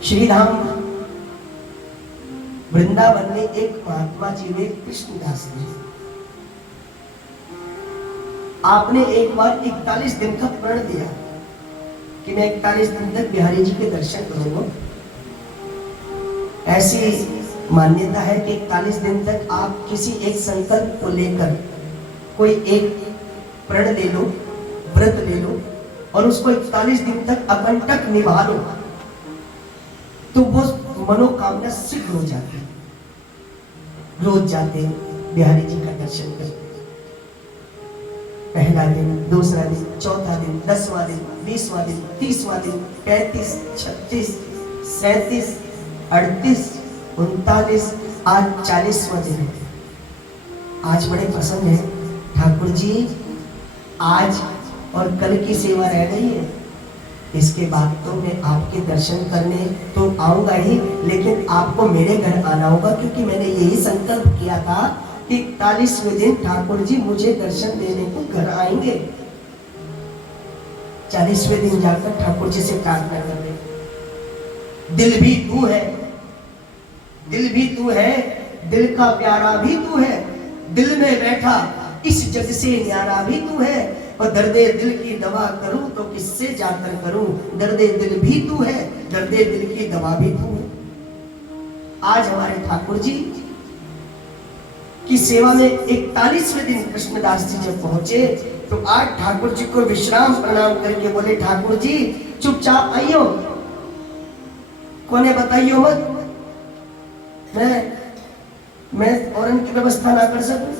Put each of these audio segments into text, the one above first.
श्री धाम वृंदावन में एक महात्मा जी हुए कृष्णदास जी। आपने एक बार 41 दिन का प्रण दिया कि मैं 41 दिन तक बिहारी जी के दर्शन करूंगा। ऐसी मान्यता है कि 41 दिन तक आप किसी एक संकल्प को लेकर कोई एक प्रण ले लो, व्रत ले लो और उसको 41 दिन तक अकंटक निभा लो तो वो मनोकामना सिद्ध हो जाती है। रोज जाते हैं बिहारी जी का दर्शन करते, पहला दिन, दूसरा दिन, चौथा दिन, 10वां दिन, 20वां दिन, 30वां दिन, 35, 36, 37, 38, 39, आज 40वां दिन है। आज बड़े पसंद है ठाकुर जी, आज और कल की सेवा रह गई है, इसके बाद तो मैं आपके दर्शन करने तो आऊंगा ही, लेकिन आपको मेरे घर आना होगा क्योंकि मैंने यही संकल्प किया था कि 41वें दिन ठाकुर जी मुझे दर्शन देने को घर आएंगे। 40वें दिन जाकर ठाकुर जी से प्रार्थना कर रहे, दिल भी तू है, दिल भी तू है, दिल का प्यारा भी तू है, दिल में बैठा इस जग से न्यारा भी तू है, और दर्दे दिल की दवा करूं तो किससे जाकर करूं, दर्दे दिल भी तू है, दर्दे दिल की दवा भी तू है। आज हमारे ठाकुर जी की सेवा में 41वें दिन कृष्णदास जी जब पहुंचे तो आज ठाकुर जी को विश्राम प्रणाम करके बोले, ठाकुर जी चुपचाप आइयो, कोने बताइयो मत, मैं और इनकी व्यवस्था ना कर सकूं,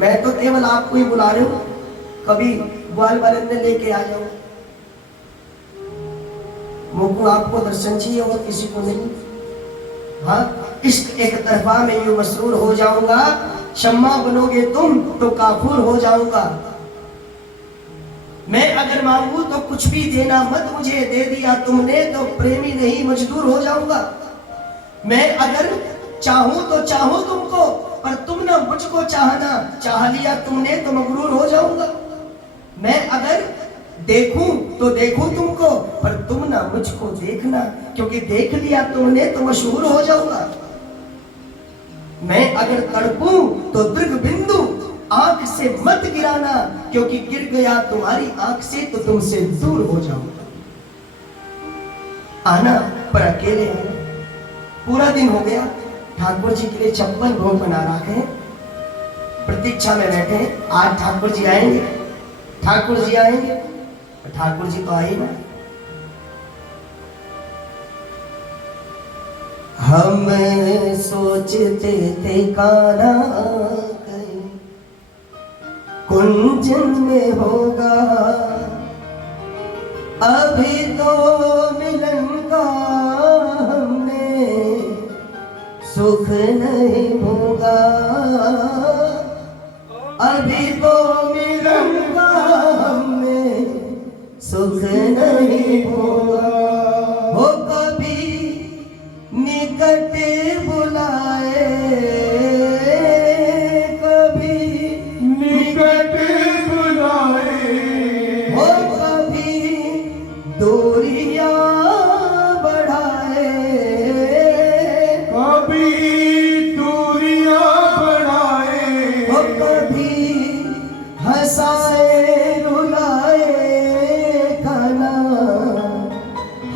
मैं तो केवल आपको ही बुला रहे हूं, कभी ग्वाल वाले ने लेके आ जाओ, मुझको आपको दर्शन चाहिए और किसी को नहीं। हाँ, इश्क एक तरफा में यूं मसरूर हो जाऊंगा, शम्मा बनोगे तुम तो काफूर हो जाऊंगा। मैं अगर मांगू तो कुछ भी देना मत मुझे, दे दिया तुमने तो प्रेमी नहीं मजदूर हो जाऊंगा। मैं अगर चाहूं तो चाहूं तुमको, पर तुम ना मुझको चाहना, चाह लिया तुमने तो मगरूर हो जाऊंगा। मैं अगर देखूं तो देखूं तुमको, पर तुम ना मुझको देखना, क्योंकि देख लिया तुमने तो मशहूर हो जाऊंगा। मैं अगर तड़पूं तो दृग बिंदु आंख से मत गिराना, क्योंकि गिर गया तुम्हारी आंख से तो तुमसे दूर हो जाऊंगा। आना पर अकेले आना। पूरा दिन हो गया, ठाकुर जी के लिए 56 भोग बना रखे, प्रतीक्षा में बैठे, आज ठाकुर जी आएंगे, ठाकुर जी आएंगे, ठाकुर जी तो आए ना। हम सोचते थे काना कुंजन में होगा, अभी तो मिलन का हमने सुख नहीं होगा, अभी तो मिलन का हमने सुख नहीं होगा। हो कभी निकट बुलाए, कभी निकट बुलाए, हो कभी दूरियां बढ़ाए, कभी दूरियां बढ़ाए, हो कभी हंसाए रुलाए, खाना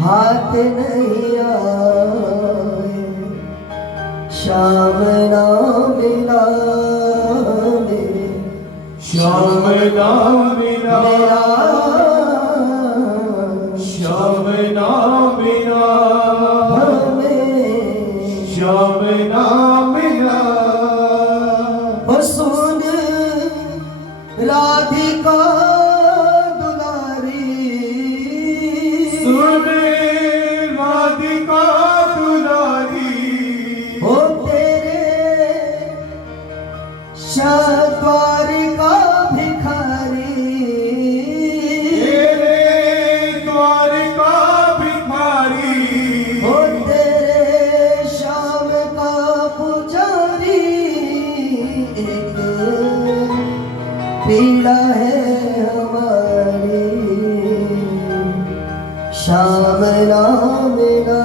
हाथ नहीं आए, शाम ना मिला मेरे, श्याम नाम मेरा, श्याम नाम मेरा, श्याम नाम मेरा। सुन राधिका दुलारी, सुन राधिका दुलारी, हो तेरे द्वारिका भिखारी, तेरे द्वारिका भिखारी, हो तेरे श्याम का पुजारी। एक पीड़ा है हमारी, श्याम नाम मेरा,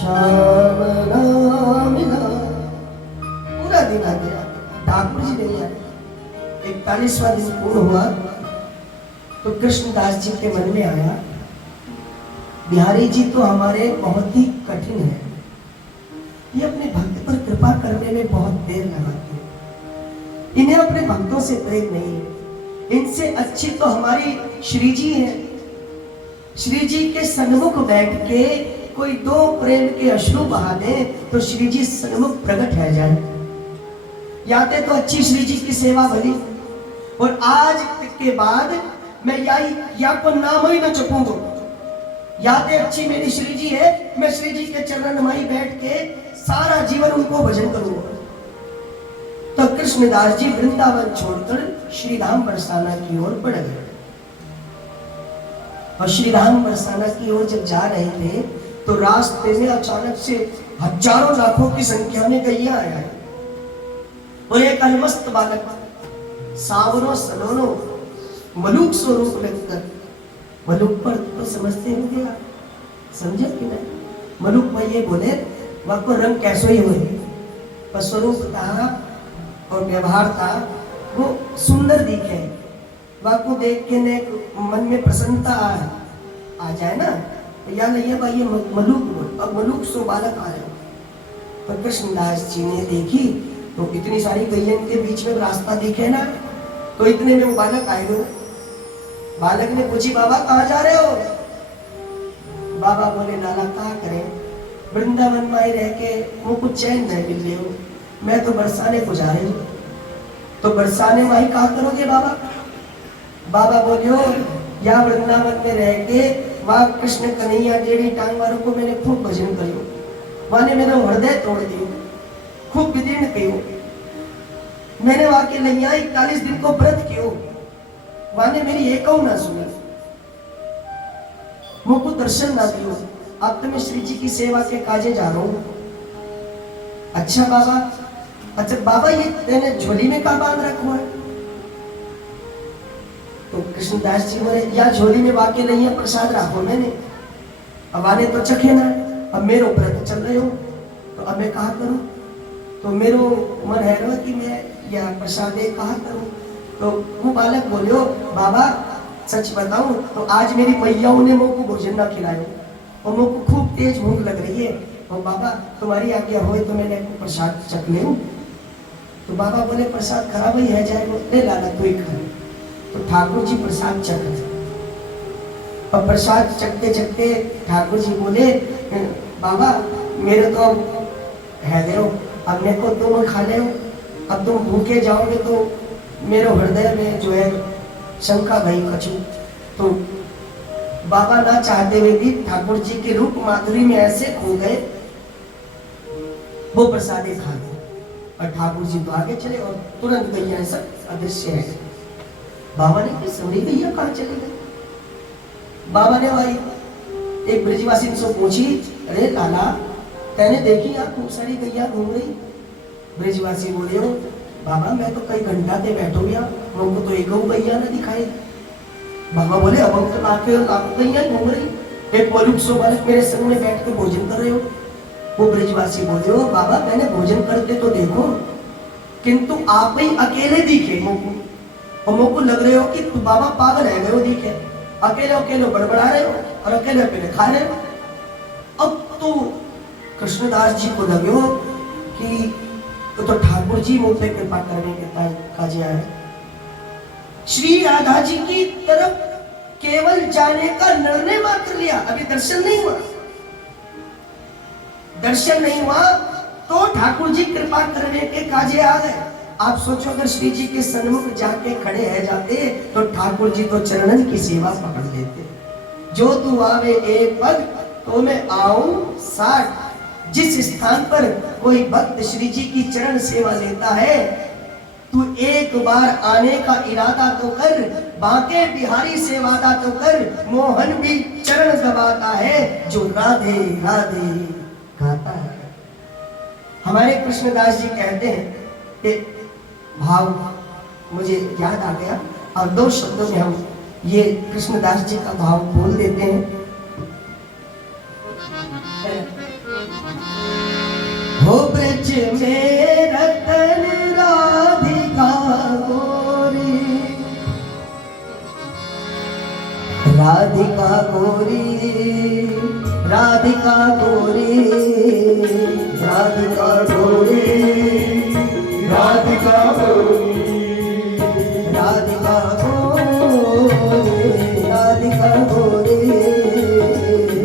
श्याम ना मिला। पूरा दिन आ गया, ठाकुर जी नहीं आए। 41वां दिन पूर्ण हुआ तो कृष्णदास जी के मन में आया, बिहारी जी तो हमारे बहुत ही कठिन है, ये अपने भक्त पर कृपा करने में बहुत देर लगाते हैं, इन्हें अपने भक्तों से प्रेम नहीं है, इनसे अच्छी तो हमारी श्री जी है। श्री जी के सन्मुख बैठ के कोई दो प्रेम के अश्रु बहा दे तो श्री जी सन्मुख प्रकट है जाए। याते तो अच्छी श्री जी की सेवा भली, और आज के बाद मैं या को नाम ही न चुपूंगा। याते अच्छी मेरी श्री जी है, मैं श्री जी के चरण में बैठ के सारा जीवन उनको भजन करूंगा। तो कृष्णदास जी वृंदावन छोड़कर श्री राम बरसाना की ओर बढ़ गए। और श्री राम बरसाना की ओर जब जा रहे थे तो रास्ते में अचानक से हजारों लाखों की संख्या में गैया आया और एक अलमस्त बालक सावरों सलोनो मलुक स्वरूप लगकर, मलुक पर तो समझते होंगे आप, समझे कि नहीं? मलुक में ये बोले वह को रंग कैसो ही हुए, पर स्वरूप था और व्यवहार था वो सुंदर दिखे, वह को देख के ने मन में प्रसन्नता आ जाए ना, या नहीं भाई ये मलुक, अब मलुक सो बालक आ रहे। पर कृष्णदास जी ने देखी तो इतनी सारी गैयन के बीच में रास्ता दिखे ना, तो इतने में वो बालक आए हो। बालक ने पूछी, बाबा कहाँ जा रहे हो? बाबा बोले, लाला कहाँ करें, वृंदावन में ही रह के वो कुछ चैन नहीं मिल रहे हो, मैं तो बरसाने को जा रही हूँ। तो बरसाने में ही कहा करोगे बाबा? बाबा बोलियो, या वृंदावन में रह के वहाँ कृष्ण कन्हैया डेढ़ी टांग वालों को मैंने खूब भजन करियो, वाने मेरा हृदय तोड़ दियो, खूब विदीर्ण कियो, मैंने वहाँ के नैया 41 दिन को व्रत कियो, वाने मेरी एक ना सुनी, मुझको दर्शन ना दियो, अब तो मैं श्री जी की सेवा के काजे जा रहा हूँ। अच्छा बाबा, अच्छा बाबा ये तेने झोली में कहाँ बांध रखा है? तो कृष्णदास जी बोले, या झोली में वाके नहीं है, प्रसाद रखो मैंने, अब आने तो चखे ना, अब मेरे ऊपर चल रहे हो, तो अब मैं कहा करूं? तो मेरो मन है ना कि मैं या प्रसाद कहा करूं? तो वो बालक बोले, बाबा सच बताऊं तो आज मेरी मैयाओं ने मुझको भोजन ना खिलाया और मुझको खूब तेज भूख लग रही है, और बाबा तुम्हारी आज्ञा हो तो मैंने प्रसाद चख ले। तो बाबा बोले, प्रसाद खराब ही है जाए, ले लाला तू ही खा। तो ठाकुर जी प्रसाद चख रहे, और प्रसाद चखते चखते ठाकुर जी बोले, बाबा मेरे तो है गए, अब मेरे को तुम खा ले, अब तुम भूखे जाओगे तो मेरे हृदय में जो है शंका भई कछु। तो बाबा ना चाहते हुए भी ठाकुर जी के रूप माधुरी में ऐसे खो गए, वो प्रसादे खा गए और ठाकुर जी तो आगे चले और तुरंत गैया सब अदृश्य है। बाबा ने फिर समझी गैया कहाँ चले गए? बाबा ने भाई एक ब्रजवासी से पूछी, अरे लाला तैने देखी आप खूब सारी गैया घूम रही? ब्रजवासी बोले, बाबा मैं तो कई घंटा से बैठो गया, हमको तो एक गैया ना दिखाई। बाबा बोले, अब हम तो लाखों गैया घूम रही, एक मलुक सो बालक मेरे संग में बैठ के भोजन कर रहे हो। वो ब्रजवासी बोले, बाबा मैंने भोजन करते तो देखो, किंतु आप ही अकेले दिखे मुझको, और मुझको लग रहे हो कि तू बाबा पागल है गए दिखे, अकेले अकेले बड़बड़ा रहे हो और अकेले अकेले खा रहे हो। अब तो कृष्णदास जी को लगे हो कि तो ठाकुर जी मुझ पे कृपा करने के काजे आए। श्री राधा जी की तरफ केवल जाने का निर्णय मात्र लिया, अभी दर्शन नहीं हुआ, दर्शन नहीं हुआ तो ठाकुर जी कृपा करने के काजे आ गए। आप सोचो अगर श्री जी के सन्मुख जाके खड़े रह जाते तो ठाकुर जी तो चरणन की सेवा पकड़ लेते, जो तू आवे एक पग तो मैं आऊं 60। जिस स्थान पर कोई भक्त श्री जी की चरण सेवा लेता है, तू एक बार आने का इरादा तो कर, बांके बिहारी से वादा तो कर, मोहन भी चरण दबाता है जो राधे राधे गाता है। हमारे कृष्णदास जी कहते हैं कि भाव मुझे याद आ गया और 2 शब्दों में हम ये कृष्णदास जी का भाव बोल देते हैं। में रतन राधिका गोरी, राधिका गोरी, राधिका गोरी, राधिका गोरी, राधिका गोरी, राधिका गोरी, राधिका गोरी,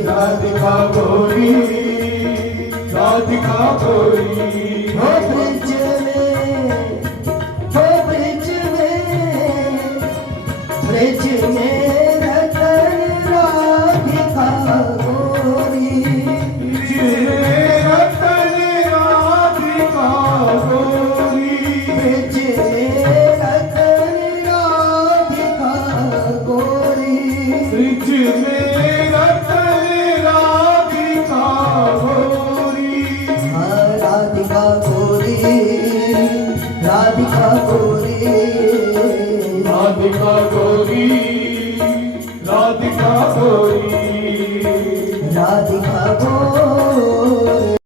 राधिका गोरी, राधिका गोरी। हो ब्रिज में, हो ब्रिज में, ब्रिज में रतन राधिका गोरी, रतन राधिका गोरी, ब्रिज में रतन राधिका गोरी, ब्रिज में रतन राधिका गोरी। राधिका गोरी, राधिका गोरी, राधिका